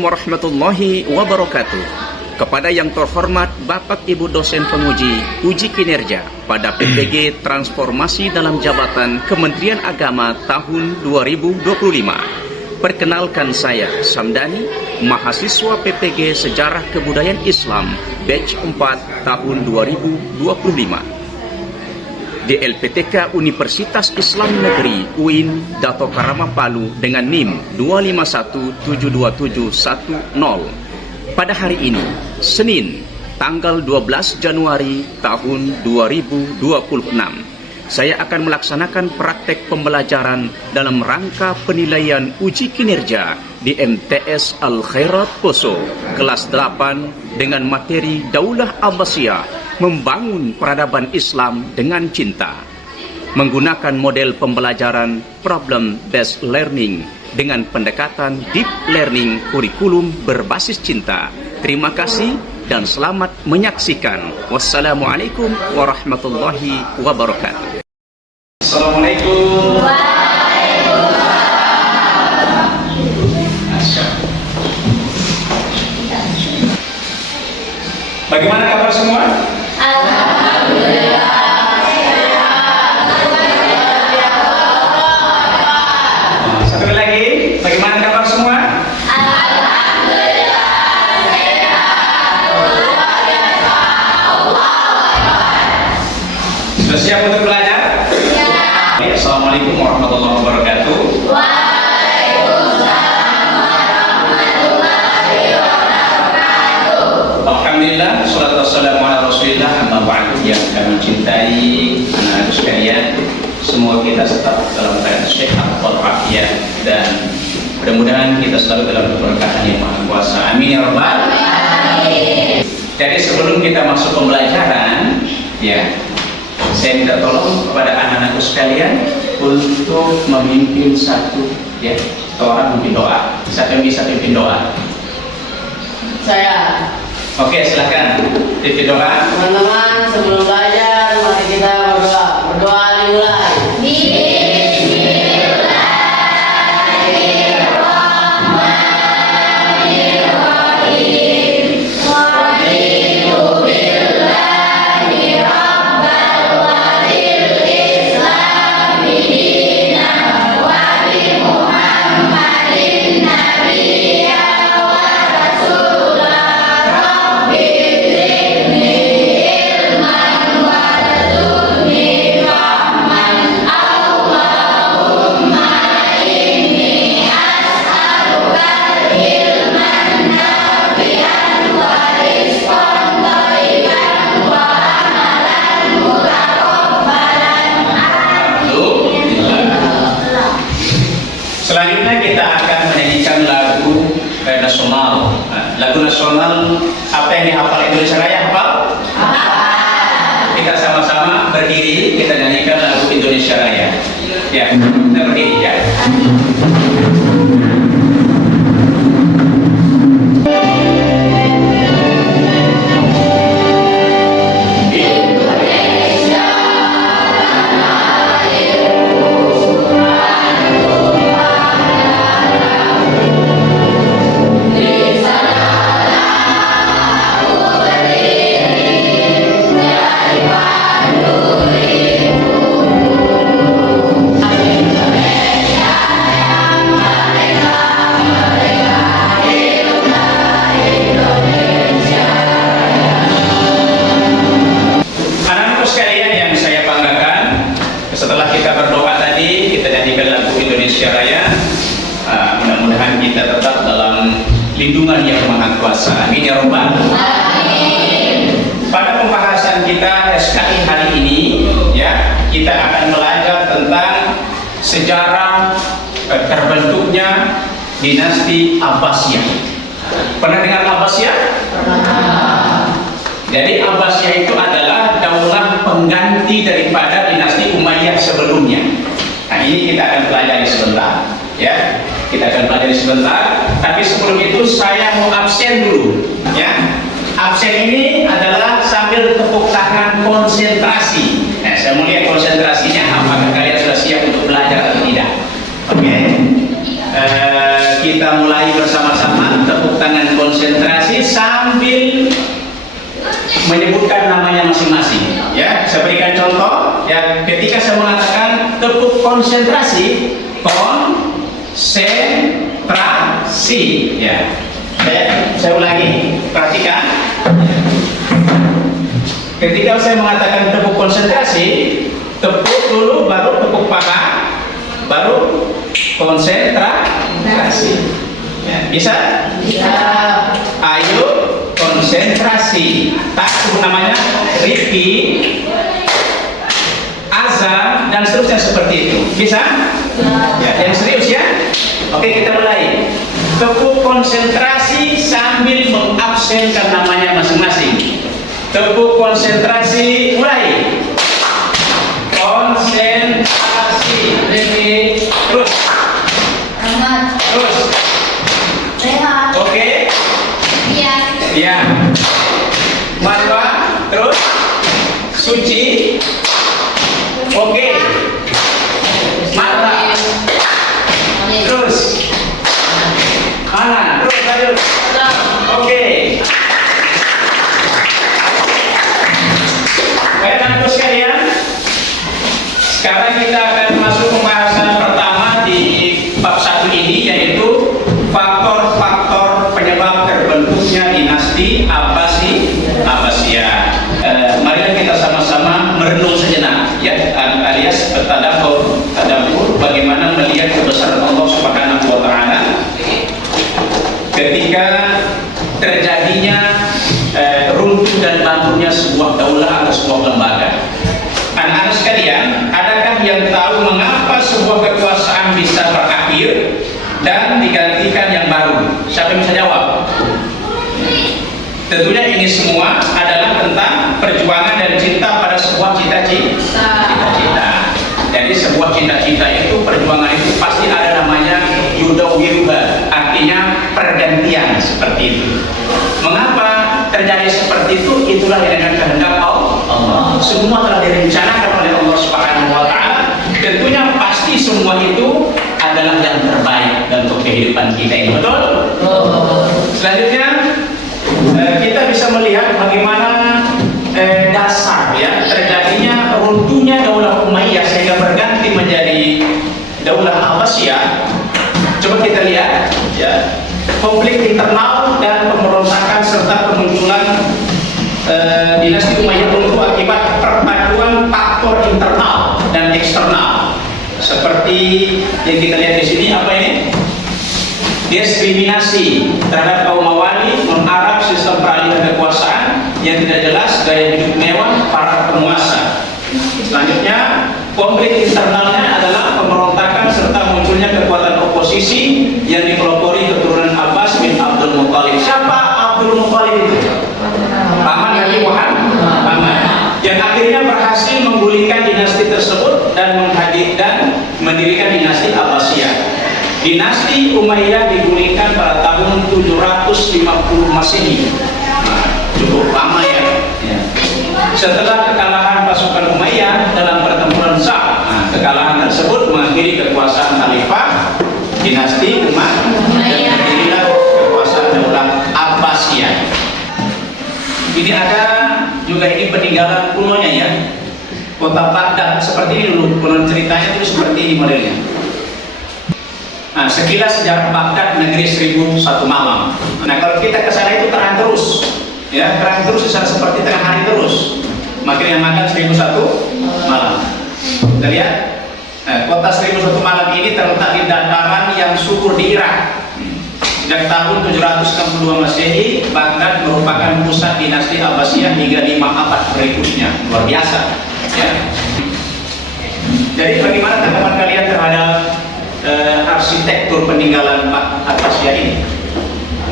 warahmatullahi wabarakatuh. Kepada yang terhormat Bapak Ibu dosen penguji uji kinerja pada PPG Transformasi dalam Jabatan Kementerian Agama tahun 2025. Perkenalkan saya Samdani, mahasiswa PPG Sejarah Kebudayaan Islam batch 4 tahun 2025. Di LPTK Universitas Islam Negeri UIN Dato Karama Palu dengan NIM 2517710. Pada hari ini, Senin, tanggal 12 Januari tahun 2026, saya akan melaksanakan praktek pembelajaran dalam rangka penilaian uji kinerja di MTS Al-Khairat Poso, kelas 8 dengan materi Daulah Abbasiyah, membangun peradaban Islam dengan cinta. Menggunakan model pembelajaran problem-based learning dengan pendekatan deep learning kurikulum berbasis cinta. Terima kasih dan selamat menyaksikan. Wassalamualaikum warahmatullahi wabarakatuh. Assalamualaikum. Bagaimana kabar semua? Alhamdulillah. Satu lagi, bagaimana kabar semua? Alhamdulillah. Sudah siap untuk belajar? Ya. Assalamualaikum warahmatullahi wabarakatuh. Waalaikumsalam warahmatullahi wabarakatuh. Alhamdulillah, salatu wassalamu ala rasulillah, amma ba'du. Yang kami cintai anak-anak sekalian, semua kita tetap dalam keadaan sehat walafiat dan mudah-mudahan kita selalu dalam keberkahan yang Maha Kuasa. Amin ya rabbal alamin. Jadi sebelum kita masuk pembelajaran, ya, saya minta tolong kepada anak-anakku sekalian untuk memimpin satu orang memimpin doa. Siapa yang bisa pimpin doa? Saya. Oke, silakan pimpin doa. Teman-teman, sebelum belajar mari kita berdoa. Berdoa dimulai. Selanjutnya kita akan menyanyikan lagu nasional. Lagu nasional apa yang dihafal Indonesia Raya? Hafal? Kita sama-sama berdiri, kita nyanyikan lagu Indonesia Raya. Ya, kita berdiri ya. Setelah kita berdoa tadi, kita nyanyikan lagu Indonesia Raya. Mudah-mudahan kita tetap dalam lindungan yang Maha Kuasa. Amin ya rabbal alamin. Pada pembahasan kita SKI hari ini, ya, kita akan belajar tentang sejarah terbentuknya dinasti Abbasiyah. Pernah dengar Abbasiyah? Jadi Abbasiyah itu adalah daulah pengganti daripada dinasti Umayyah sebelumnya. Nah, ini kita akan pelajari sebentar, ya. Kita akan pelajari sebentar. Tapi sebelum itu saya mau absen dulu, ya. Absen ini adalah sambil tepuk tangan konsentrasi. Nah, saya mau lihat konsentrasinya. Apakah kalian sudah siap untuk belajar atau tidak? Oke. Kita mulai bersama-sama tepuk Ketika saya mengatakan tepuk konsentrasi, ya. Saya ulangi, perhatikan. Ketika saya mengatakan tepuk konsentrasi, tepuk dulu, baru tepuk paha, baru konsentrasi. Ya, bisa? Bisa. Ayo konsentrasi. Tak sebut namanya Riki, Azam, dan seterusnya seperti itu. Bisa? Ya, yang serius ya. Oke, kita mulai. Tepuk konsentrasi sambil mengabsenkan namanya masing-masing. Tepuk konsentrasi, mulai. Konsentrasi, Riki, terus. Rahmat. Terus. Rehat. Oke. Iya. Ya. Marwa, terus. Suci. Oke. Marwa. Terus. Ana, terus lanjut. Oke. Baik, anak sekalian. Sekarang kita akan masuk pembahasan pertama di bab 1 ini, yaitu faktor-faktor penyebab terbentuknya dinasti Abbasiyah. Marilah kita sama-sama merenung sejenak, ya, alias bertadabbur, bagaimana melihat kebesaran Allah Subhanahu wa taala ketika terjadinya runtuh dan bangkrutnya sebuah daulah atau sebuah lembaga. Anak-anak sekalian, adakah yang tahu mengapa sebuah kekuasaan bisa berakhir dan digantikan yang baru? Siapa yang bisa jawab? Tentunya ini semua adalah tentang perjuangan dan cinta pada sebuah cita-cita. Jadi sebuah cita-cita itu, perjuangan itu pasti ada namanya yudawiruha, artinya pergantian seperti itu. Mengapa terjadi seperti itu? Itulah yang dengan kehendak Allah. Semua telah direncanakan oleh Allah Subhanahu wa taala. Tentunya pasti semua itu adalah yang terbaik untuk kehidupan kita ini. Betul? Selanjutnya kita bisa melihat bagaimana dasar, ya, terjadinya runtuhnya daulah Umayyah sehingga berganti menjadi daulah Abbasiyah. Coba kita lihat, ya, konflik internal dan pemberontakan serta kemunculan dinasti Umayyah runtuh akibat perpaduan faktor internal dan eksternal. Seperti yang kita lihat di sini, apa ini? Diskriminasi terhadap kaum Mawali, Arab, sistem peralihan kekuasaan yang tidak jelas, gaya hidup mewah para penguasa. Selanjutnya, konflik internalnya adalah pemberontakan serta munculnya kekuatan oposisi yang dipelopori keturunan Abbas bin Abdul Muthalib. Siapa Abdul Muthalib itu? Paman dari Paman. Yang akhirnya berhasil menggulingkan dinasti tersebut dan mendirikan dinasti Abbasiyah. Dinasti Umayyah digulingkan pada tahun 750 Masehi. Cukup lama, ya. Setelah kekalahan pasukan Umayyah dalam pertempuran Sa'd, kekalahan tersebut mengakhiri kekuasaan Khalifah dinasti Umayyah dan berdirilah kekuasaan daulah Abbasiyah. Ini ada juga ini peninggalan kunonya, ya. Kota Baghdad seperti ini dulu, konon ceritanya itu seperti ini modelnya. Nah, sekilas sejarah Baghdad, negeri 1001 malam. Nah, kalau kita ke sana itu terang terus, ya, terang terus seperti tengah hari terus. Makin yang makan 1001 malam. Kita lihat, kota 1001 malam ini terletak di dataran yang subur di Irak. Sejak tahun 762 Masehi, Baghdad merupakan pusat dinasti Abbasiyah hingga 5 abad berikutnya. Luar biasa, ya. Jadi bagaimana tanggapan kalian terhadap arsitektur peninggalan Abbasiyah ini?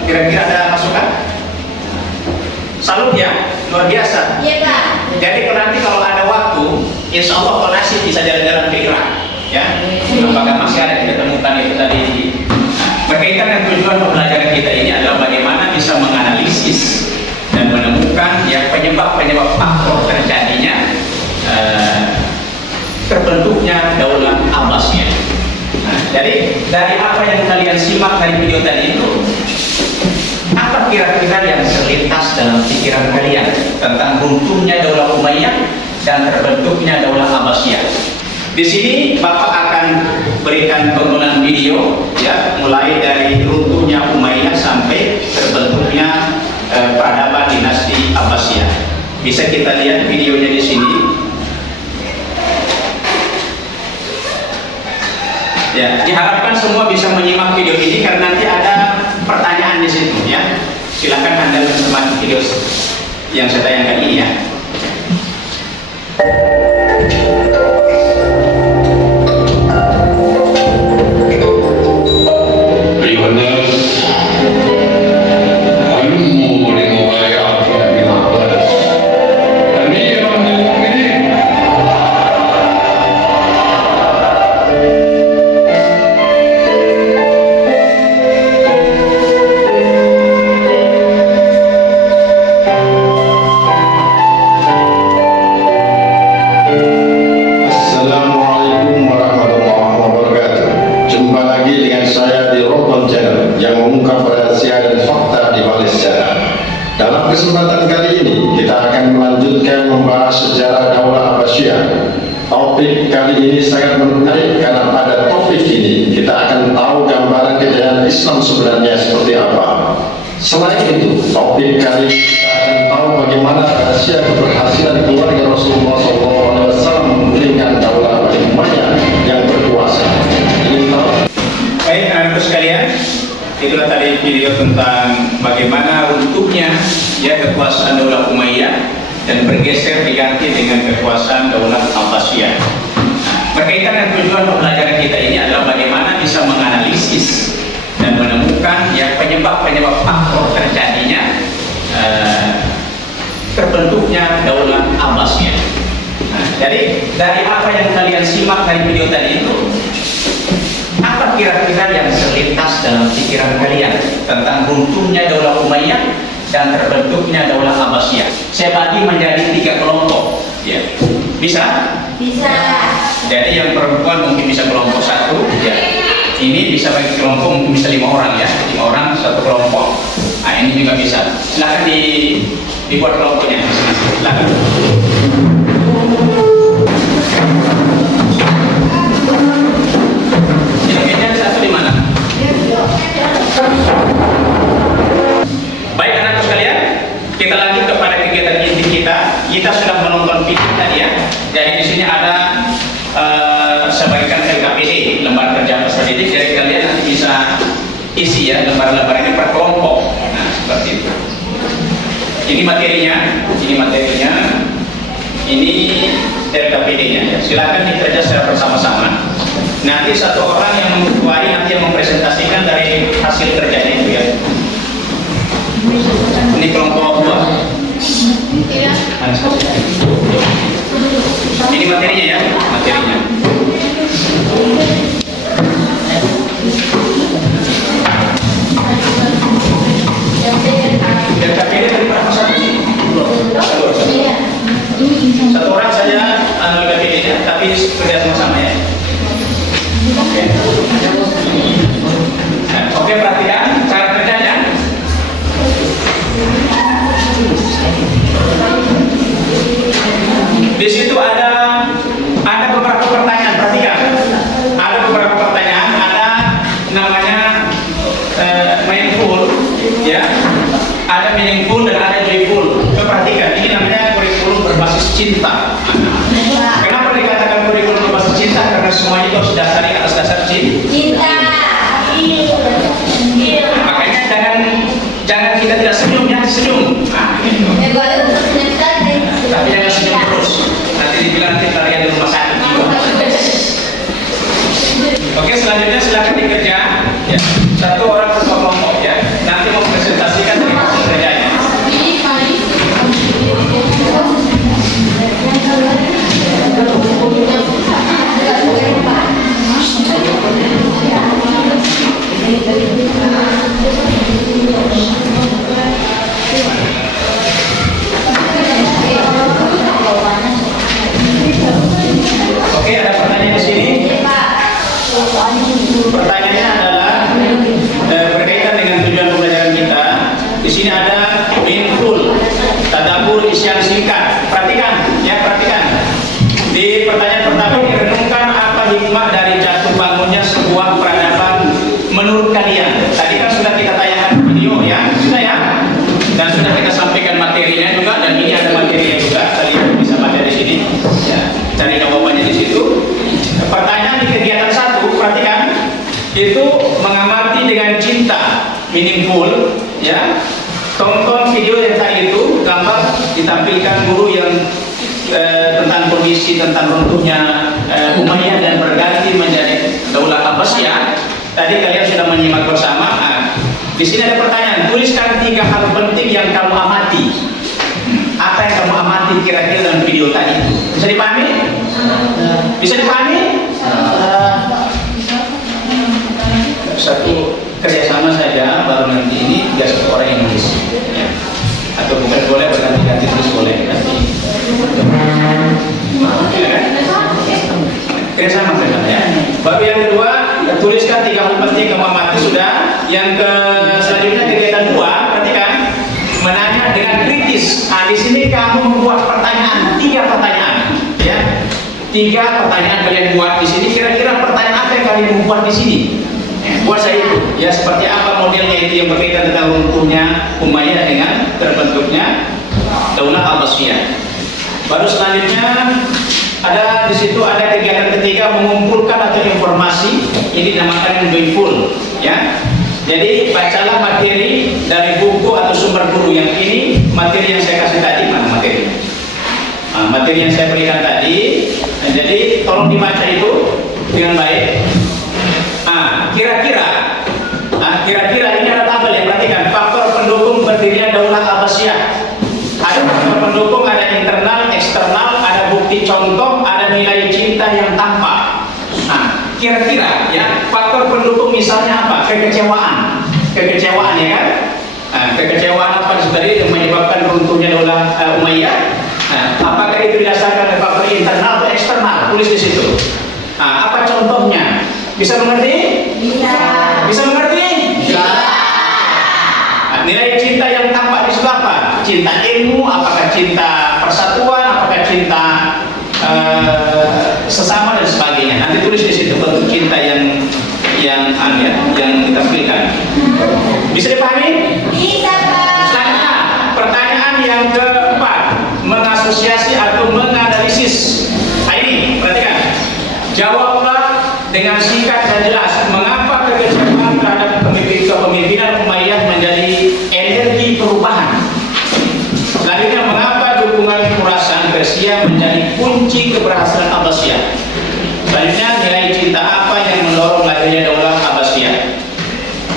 Kira-kira ada masukan? Salut, ya, luar biasa. Iya, Pak. Jadi nanti kalau ada waktu, insya Allah kalau nasib bisa jalan-jalan ke Irak, ya. Apakah masih ada kita temukan itu tadi? Berkaitan dengan tujuan pembelajaran kita ini adalah bagaimana bisa menganalisis dan menemukan, ya, penyebab faktor terjadinya terbentuknya daulah Abbasiyah. Nah, jadi dari apa yang kalian simak dari video tadi itu, apa kira-kira yang terlintas dalam pikiran kalian tentang runtuhnya daulah Umayyah dan terbentuknya Daulah Abbasiyah. Di sini Bapak akan berikan tontonan video ya, mulai dari runtuhnya Umayyah sampai terbentuknya peradaban dinasti Abbasiyah. Bisa kita lihat videonya di sini. Ya, diharapkan semua bisa menyimak video ini karena nanti ada pertanyaan di situ ya. Silakan Anda mencermati video yang saya tayangkan ini ya. Dalam kesempatan kali ini kita akan melanjutkan membahas sejarah Daulah Abbasiyah. Topik kali ini sangat menarik karena pada topik ini kita akan tahu gambaran kejayaan Islam sebenarnya seperti apa. Selain itu, topik kali ini kita akan tahu bagaimana rahasia keberhasilan keluarga Rasulullah SAW mendirikan Daulah Umayyah yang berkuasa. Baik, anak-anak sekalian, itulah tadi video tentang bagaimana runtuhnya ya kekuasaan Daulah Umayyah dan bergeser diganti dengan kekuasaan Daulah Abbasiyah. Berkaitan dengan tujuan pembelajaran kita ini adalah bagaimana bisa menganalisis dan menemukan ya penyebab-penyebab faktor terjadinya terbentuknya Daulah Abbasiyah. Jadi dari apa yang kalian simak dari video tadi itu, apa kira-kira yang terlintas dalam pikiran kalian tentang runtuhnya Daulah Umayyah dan terbentuknya Daulah Abbasiyah? Saya bagi menjadi 3 kelompok. Ya, bisa? Bisa. Jadi yang perempuan mungkin bisa kelompok 1. Ya, ini bisa bagi kelompok mungkin bisa 5 orang ya, 5 orang 1 kelompok. Nah ini juga bisa. Silakan dibuat kelompoknya. Silakan. Baik anak-anak sekalian, kita lanjut kepada kegiatan inti kita. Kita sudah menonton video tadi ya. Jadi di sini ada sebagian LKPD, lembar kerja peserta didik. Jadi kalian nanti bisa isi ya lembar-lembar ini per kelompok. Nah seperti itu. Ini materinya, ini LKPD-nya. Ya. Silakan dikerja secara bersama-sama. Nanti satu orang yang mengetuai, nanti yang mempresentasikan dari hasil kerjanya itu ya. Ini kelompok 2. Iya. Ini materinya ya, materinya. Dan KPD tadi berapa satu sih? Iya. Satu orang saja anu KPD-nya, tapi kerja sama-sama ya. Oke. Oke, perhatikan cara kerjanya. Di situ ada beberapa pertanyaan. Perhatikan. Ada beberapa pertanyaan. Ada namanya mindful, ya. Ada meaningful dan ada joyful. Perhatikan. Ini namanya kurikulum berbasis cinta. Kenapa dikatakan kurikulum berbasis cinta? Karena semuanya itu harus dasari atas dasar Cinta. Makanya jangan kita tidak senyum ya, senyum. Nah, gitu. Tapi jangan senyum terus. Nanti dibilang nanti kalian di rumah sakit jiwa. Oke, selanjutnya silakan dikerja. Ya. 1 orang per kelompok ya. Nanti mau presentasikan dari hasil kerjanya. Oke, ada pertanyaan di sini. Pertanyaannya adalah berkaitan dengan tujuan pembelajaran kita. Di sini ada mindful, tadabbur, isyan singkat. Perhatikan, ya perhatikan. tonton video yang tadi itu, gambar ditampilkan guru yang tentang kondisi, tentang runtuhnya Umayyah dan berganti menjadi Daulah Abbasiyah. Tadi kalian sudah menyimak bersama. Di sini ada pertanyaan, tuliskan 3 hal penting yang kamu amati. Apa yang kamu amati kira-kira dalam video tadi itu? Bisa dipahami? Bisa dipahami? Satu kerjasama saja, baru nanti ini biar satu orang yang nulis. Ya. Atau bukan boleh berganti-ganti tulis boleh nanti. Ya kan? Kerjasama saja ya. Baru yang kedua, tuliskan 3 hal penting kamu amati sudah. Yang selanjutnya kegiatan 2, perhatikan, menanya dengan kritis. Di sini kamu membuat pertanyaan, 3 pertanyaan, ya. 3 pertanyaan kalian buat di sini. Kira-kira pertanyaan apa yang kalian membuat di sini? Buat saya itu, ya seperti apa modelnya itu yang berkaitan tentang runtuhnya Umayyah dengan terbentuknya Daulah Abbasiyah. Baru selanjutnya ada di situ ada kegiatan ketiga, mengumpulkan atau informasi, ini dinamakan full, ya. Jadi bacalah materi dari buku atau sumber guru yang ini, materi yang saya kasih tadi, mana materinya? Materi yang saya berikan tadi. Nah, jadi tolong dibaca itu dengan baik. Kira-kira ini ada tabel ya, perhatikan faktor pendukung berdirinya Daulah Abbasiyah. Ada faktor pendukung, ada internal, eksternal, ada bukti contoh, ada nilai cinta yang tampak. Kira-kira ya faktor pendukung misalnya apa? Kekecewaan ya kan? Kekecewaan apa sebenarnya yang menyebabkan runtuhnya Daulah Umayyah? Apakah itu didasarkan oleh faktor internal atau eksternal? Tulis di situ. Apa contohnya? Bisa mengerti? Bisa. Bisa mengerti? Bisa. Nilai cinta yang tampak di situ apa? Cinta ilmu, apakah cinta persatuan, apakah cinta sesama dan sebagainya. Nanti tulis di situ bentuk cinta yang ditampilkan. Bisa dipahami? Bisa, Pak. Selanjutnya, pertanyaan yang keempat, mengasosiasi atau menganalisis. Ini perhatikan. Jawablah dengan singkat dan jelas mengapa kekecewaan terhadap kepemimpinan Umayyah menjadi energi perubahan. Selanjutnya, mengapa dukungan Khurasan Persia menjadi kunci keberhasilan Abbasiyah. Selanjutnya, nilai cinta apa yang mendorong lahirnya Daulah Abbasiyah.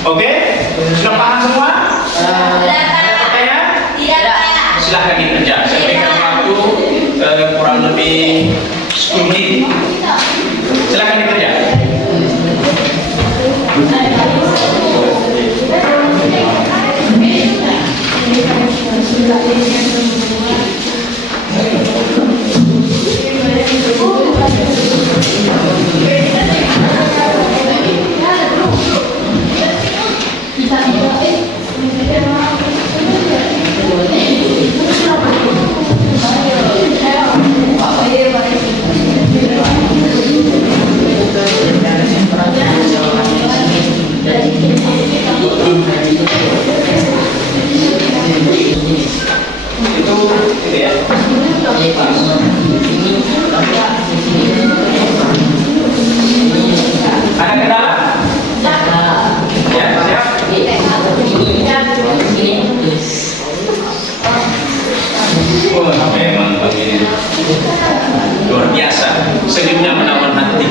Oke? Sudah paham semua? Tidak, Pak. Ada pertanyaan? Tidak, Pak. Silahkan dikerja. Saya berikan waktu kurang lebih 10 menit. Silahkan dikerja. Itu ya. Ada kendala? Ya, siap. Oh, memang begini. Luar biasa, senyumnya menawan hati.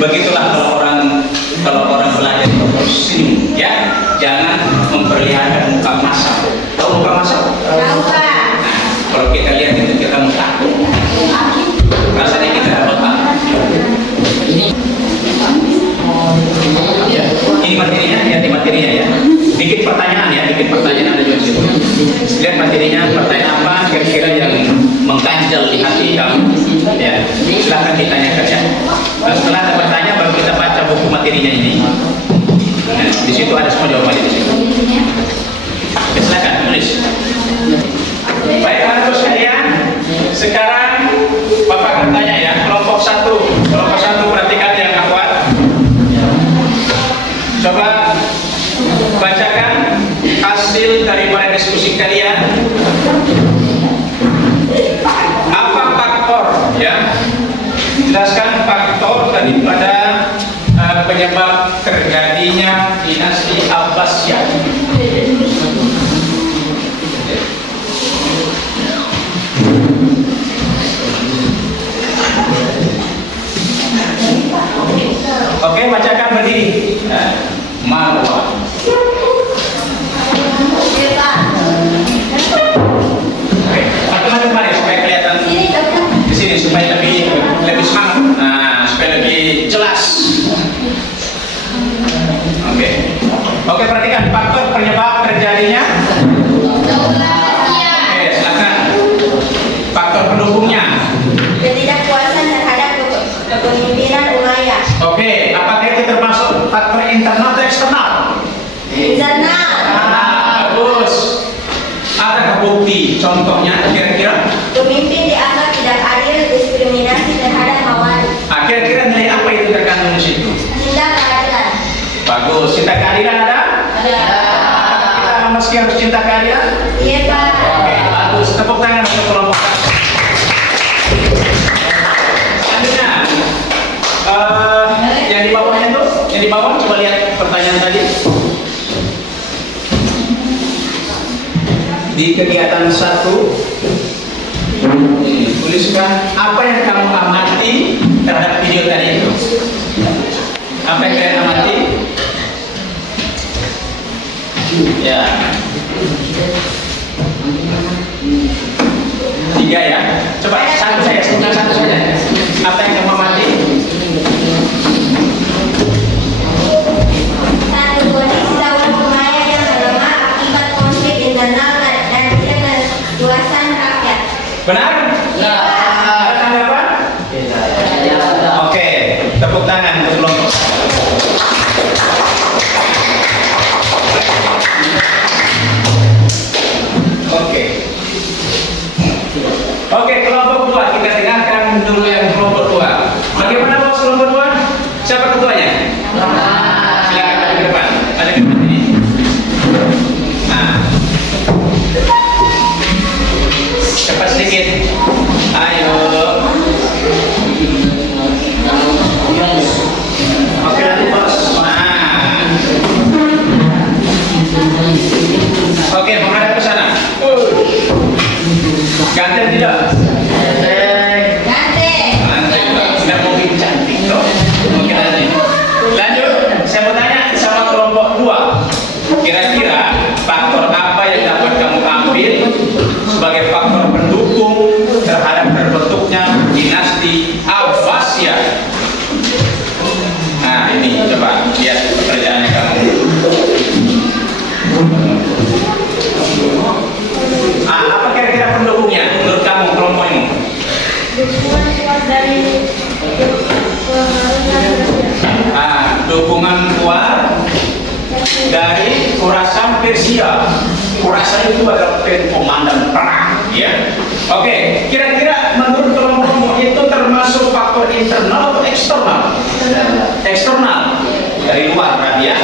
Begitulah kalau orang belajar itu harus senyum, ya. Jangan memperlihatkan muka masam. Tahu muka masam? Tahu, Pak. Kalau kita lihat itu kita mau takut. Rasanya kita dapat apa? Ini materinya, lihat materinya ya. Dikit pertanyaan ya, dikit pertanyaan ada juga situ. Lihat materinya, pertanyaan apa kira-kira yang mengganjal di hati kamu? Ya, silahkan ditanyakan ya. Nah, setelah ada bertanya, baru kita baca buku materinya ini. Nah, di situ ada semua jawabannya di situ. Oke, silakan tulis. Baik, anak sekalian, sekarang Bapak akan tanya ya, kelompok satu perhatikan yang akhwat. Coba bacakan hasil daripada diskusi kalian. Apa faktor ya? Jelaskan faktor daripada penyebab terjadinya dinasti Abbasiyah. Oke, bacakan berdiri. Marwah. Oke, teman-teman kembali supaya kelihatan di sini supaya lebih semangat. Nah, supaya lebih jelas. Oke, perhatikan faktor penyebab terjadinya. Oke, silakan. Faktor pendukungnya. Ketidakpuasan terhadap kepemimpinan Umayyah. Oke, apakah itu termasuk faktor internal atau eksternal? Internal. Bagus. Adakah bukti? Contohnya kira-kira? Pemimpin dianggap tidak adil, diskriminasi terhadap mawali. Kira-kira nilai apa itu terkandung di situ? Tindak keadilan. Bagus. Cinta keadilan ada? Ada. Kita meski harus cinta keadilan? Iya, Pak. Oke, bagus. Tepuk tangan untuk kelompok. Selanjutnya, yang di bawahnya tuh, yang di bawah coba lihat pertanyaan tadi. Di kegiatan 1 tuliskan apa yang kamu amati terhadap video tadi itu. Apa yang kalian amati? Ya. 3 ya. Coba satu saja, tinggal satu saja. Apa yang kamu amati? Satu, kondisi Daulah Umayyah yang melemah akibat konflik internal dan tidak kepuasan rakyat. Benar? Ada tanggapan? Oke, tepuk tangan untuk kelompok. Oke, kelompok 2 kita dengarkan dulu yang kelompok 2. Bagaimana bos kelompok 2? Siapa ketuanya? Silakan ada di depan. Ada di depan ini. Nah, cepat sedikit. Ayo. Oke, nanti bos. Nah. Oke, menghadap ke sana. Ganteng tidak? Ganteng. Sudah mau bikin cantik, toh? Oke, lanjut. Saya mau tanya sama kelompok 2. Kira-kira faktor apa yang dapat kamu ambil sebagai faktor pendukung terhadap terbentuknya dinasti Abbasiyah? Nah, ini coba lihat pekerjaannya kamu. Apa kira-kira pendukungnya menurut kamu kelompokmu? Dukungan kuat dari Dukungan kuat dari Khurasan Persia. Khurasan itu adalah komandan perang, ya. Oke, kira-kira menurut kelompokmu itu termasuk faktor internal atau eksternal? Eksternal dari luar, kan, ya.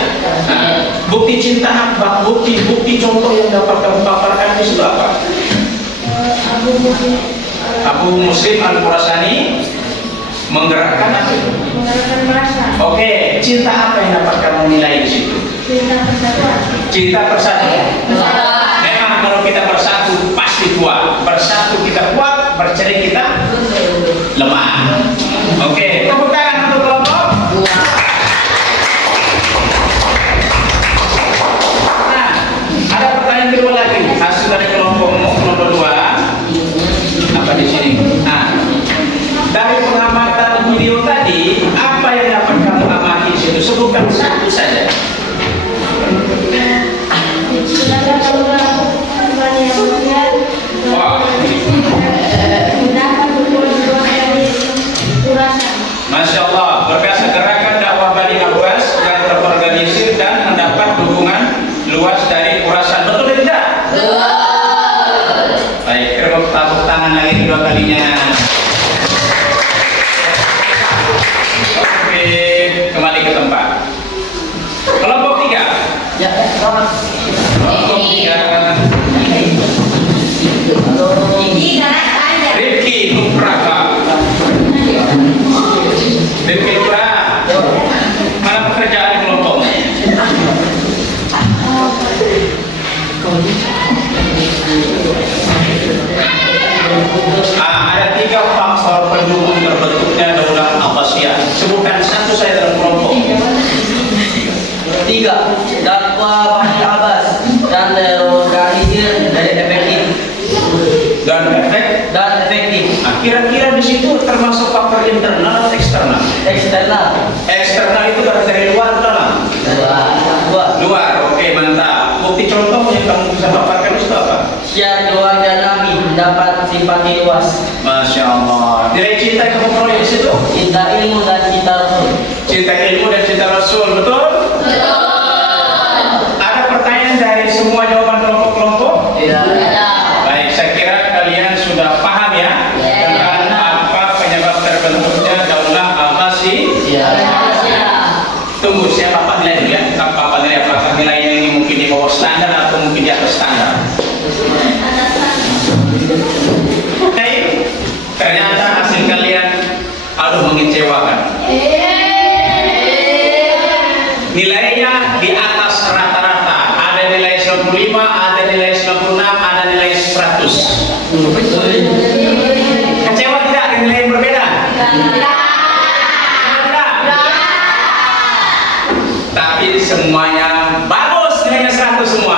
Nah, bukti cinta apa? Bukti contoh yang dapat kamu paparkan di situ apa? Abu Muslim Al-Khurasani menggerakkan apa itu? menggerakkan massa. Oke, cinta apa yang dapat kamu nilai di situ? Cinta persatuan. Cinta persatuan. Memang kalau kita bersatu pasti kuat. Bersatu kita kuat, bercerai kita lemah. Oke, tepuk tangan untuk kelompok. Nah, ada pertanyaan kedua lagi. Hasil dari kelompok 2. Apa di sini? Nah, dari pengamatan video tadi, apa yang dapat kamu amati di situ? Sebutkan satu saja. Masya Allah, berbiasa gerakan dakwah Bani Abbas yang terorganisir dan mendapat dukungan luas dari Khurasan. Betul tidak? Betul. Baik, tepuk tangan lagi kedua kalinya. Oke, kembali ke tempat. Kelompok 3. Ya, Kelompok 3. Rifki Nubraka. Rifki Nubraka. Mana Ada 3 faktor pendukung terbentuknya Daulah Abbasiyah. Sebutkan satu saya dalam kelompok. 3. Dakwah Bani Abbas dan terorganisir dari efektif Dan efektif. Nah, kira-kira di situ termasuk faktor internal atau eksternal? Eksternal itu dari luar atau dalam? Luar. Oke, mantap. Bukti contoh yang kamu bisa paparkan itu apa? Syiar keluarga Nabi mendapat simpati luas. Masya Allah. Nilai cinta yang kamu peroleh di situ? Cinta ilmu dan cinta Rasul. Cinta ilmu dan cinta Rasul, betul? Ada pertanyaan dari semua jawaban kelompok-kelompok? Tidak ada. Baik, saya kira kalian sudah paham ya tentang apa penyebab terbentuknya Daulah Abbasiyah. Tunggu, saya papak nilai dulu ya. Papak nilai, apakah nilainya ini mungkin di bawah standar atau mungkin di atas standar? Oke, ternyata hasil kalian mengecewakan. Nilainya di atas rata-rata. Ada nilai 95, ada nilai 96, ada nilai 100. Kecewa tidak dengan nilai yang berbeda? Tidak. Tapi semuanya bagus, nilainya 100 semua.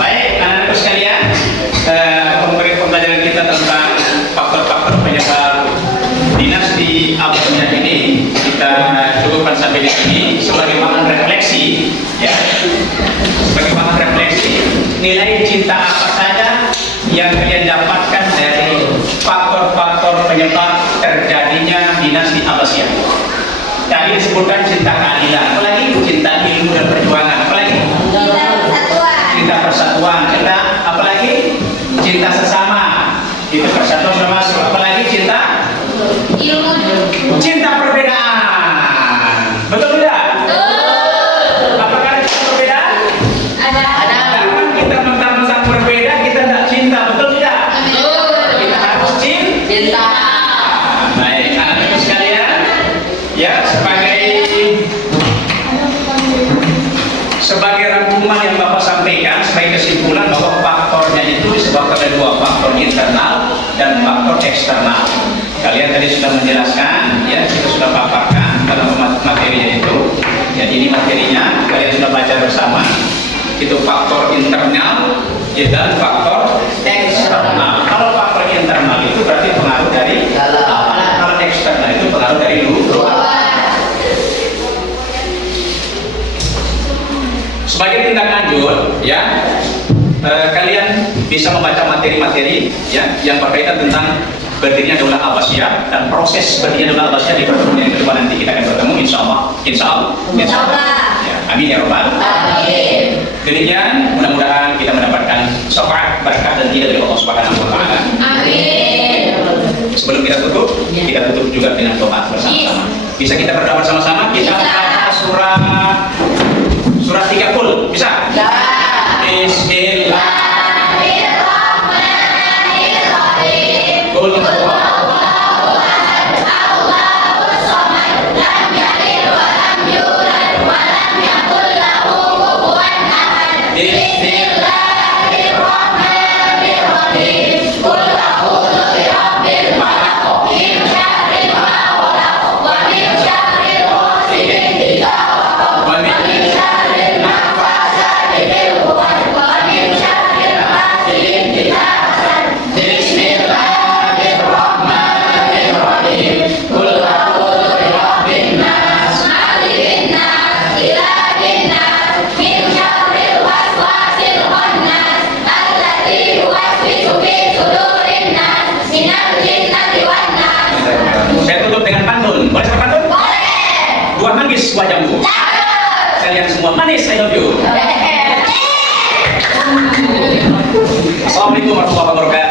Baik, anak-anak sekalian, pembelajaran kita tentang faktor-faktor penyebab dinasti Abbasiyah ini kita cukupkan sampai di sini sebagai bahan refleksi, ya. Sebagai bahan refleksi, nilai cinta apa saja yang kalian dapatkan dari faktor-faktor penyebab terjadinya dinasti Abbasiyah. Tadi disebutkan cinta keadilan, apalagi cinta ilmu dan perjuangan, apalagi cinta persatuan, cinta apalagi cinta sesama, itu persatuan sudah masuk, apalagi cinta ilmu, cinta perbedaan, betul tidak? Apakah ada cinta perbedaan? Ada. Jangan kita mentang-mentang berbeda kita tidak cinta, betul tidak? Kita harus cinta. Baik, anak-anak sekalian, ya, sebagai rangkuman yang Bapak sampaikan, sebagai kesimpulan bahwa faktornya itu disebabkan oleh 2 faktor internal dan faktor eksternal. Kalian tadi sudah menjelaskan, ya, kita sudah paparkan dalam materinya itu. Jadi ini materinya kalian sudah baca bersama. Itu faktor internal, ya, dan faktor eksternal. Kalau faktor internal itu berarti pengaruh dari dalam. Kalau eksternal itu pengaruh dari luar. Sebagai tindak lanjut, ya, kalian bisa membaca materi-materi, ya, yang berkaitan tentang berdirinya Daulah Abbasiyah dan proses berdirinya Daulah Abbasiyah di pertemuan yang kedua nanti kita akan bertemu, insya Allah. Ya, amin ya robbal. Amin. Demikian, mudah-mudahan kita mendapatkan syafaat, berkah dan hidayah dari Allah Subhanahu Wa Taala. Amin. Sebelum kita tutup juga dengan doa bersama-sama. Bisa kita berdoa bersama-sama? Kita baca surah 30, bisa? Ya. Bismillahirrahmanirrahim. Qul huwallahu ahad, Allahus samad, lam yalid wa lam yulad wa lam yakul lahu kufuwan ahad. Bismillahirrahmanirrahim. Qul a'udzu birabbil falaq, min syarri ma khalaq, wa min syarri ghasidin idza waqab, wa min wajahmu. Kalian semua manis, I love you. Assalamualaikum warahmatullahi wabarakatuh.